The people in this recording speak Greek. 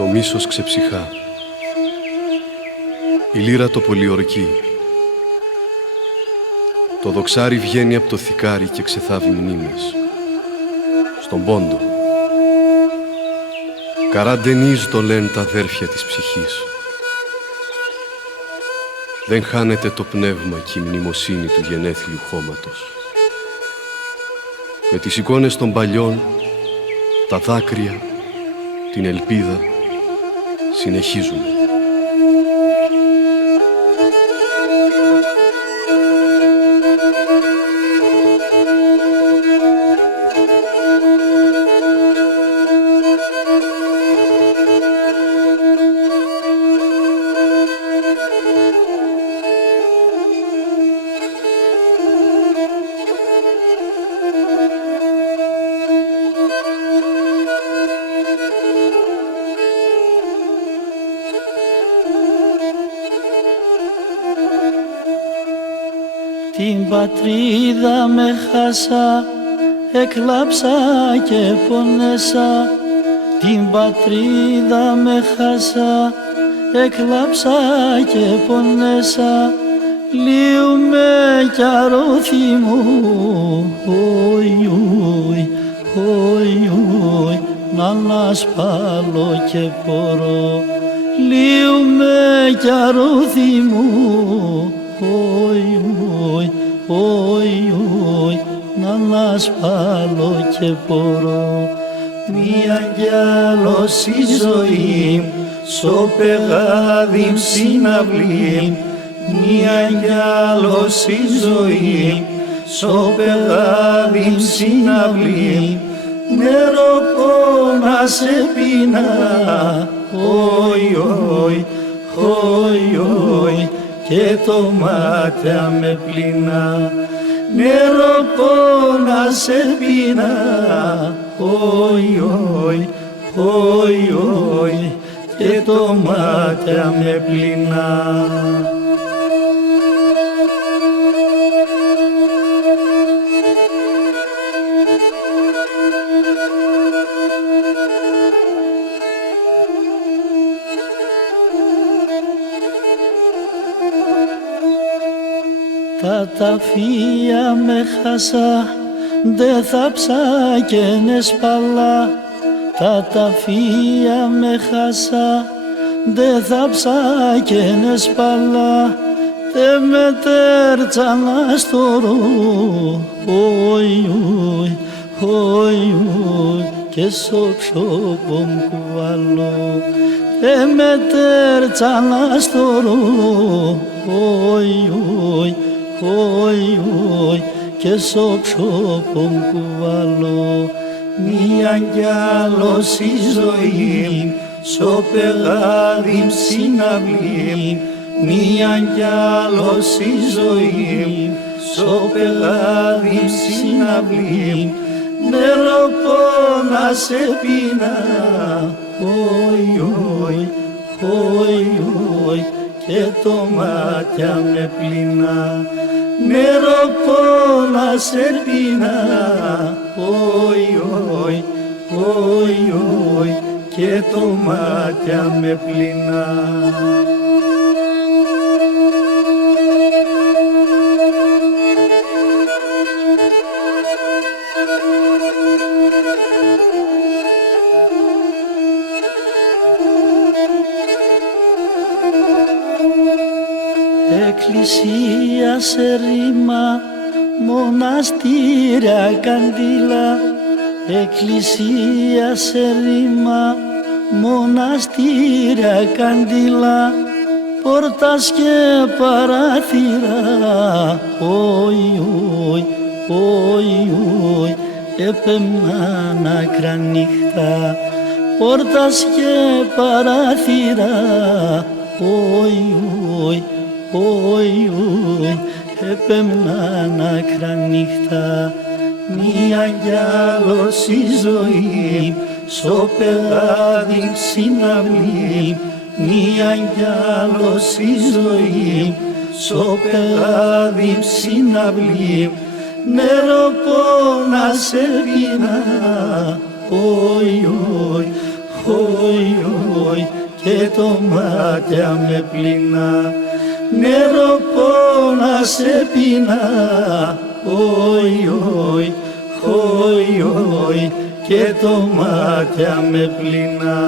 Το μίσος ξεψυχά. Η λύρα το πολιορκεί. Το δοξάρι βγαίνει από το θικάρι και ξεθάβει μνήμες. Στον πόντο. Καραντενίζ το λένε τα αδέρφια της ψυχής. Δεν χάνεται το πνεύμα και η μνημοσύνη του γενέθλιου χώματος. Με τις εικόνες των παλιών, τα δάκρυα, την ελπίδα συνεχίζουμε. Την πατρίδα με χάσα, εκλάψα και πονέσα. Την πατρίδα με χάσα, εκλάψα και πονέσα. Λύουμε κι αρώθη μου, όι, όι, όι, όι, να ανασπάλω και πορώ. Λύουμε κι αρώθη μου, όι, όι, όι, όι, να ανασπάλω και πορώ. Μία κι άλλος η ζωή, στο πεγάδι συναυλή. Μία κι άλλος η ζωή, στο πεγάδι συναυλή. Νερό πόνα σε πεινά, όι, όι, όι, όι, και το μάτια με πλυνά. Νερό πόνα σε πεινά, όι, όι, όι, όι, και το μάτια με πλυνά. Τα ταφεία με χάσα, δε θα ψάκαινε σπαλά. Τα ταφεία με χάσα, δε θα ψάκαινε σπαλά. Δε με τέρτσανα στο ρου, όι, όι, όι, όι, και στο ψώπο μου κουβαλώ. Δε με τέρτσανα στο ρου, όι, όι, όι, όι, και στο ψώπο μου κουβαλώ. Μία κι άλλος η ζωή, στο πεγάδι συναυλή. Μία κι άλλος η ζωή, στο πεγάδι συναυλή. Νερό πόνα σε πεινά, όι, όι, όι, όι, και το μάτια με πλυνά. Νερό πόνα σε πεινά, όι, όι, όι, όι, και το μάτια με πλυνά. Εκκλησία σε ρήμα, μοναστήρια καντήλα. Εκκλησία σε ρήμα, μοναστήρια καντήλα. Πόρτας και παράθυρα, όι, όι, όι, όι, έπαιρναν άκρα νύχτα. Πόρτας και παράθυρα, όι, όι, όι, όι, έπαιρναν άκρα νύχτα. Μία κι άλλος η ζωή, στο πεγάδι συναυλή. Μία κι άλλος η ζωή, στο πεγάδι συναυλή. Νερό πόνα σε πεινά, όι, όι, όι, όι, και το μάτια με πλήνα, νερό πόνα σε πεινά, όι, όι, όι, όι, και το μάτια με πλήνα.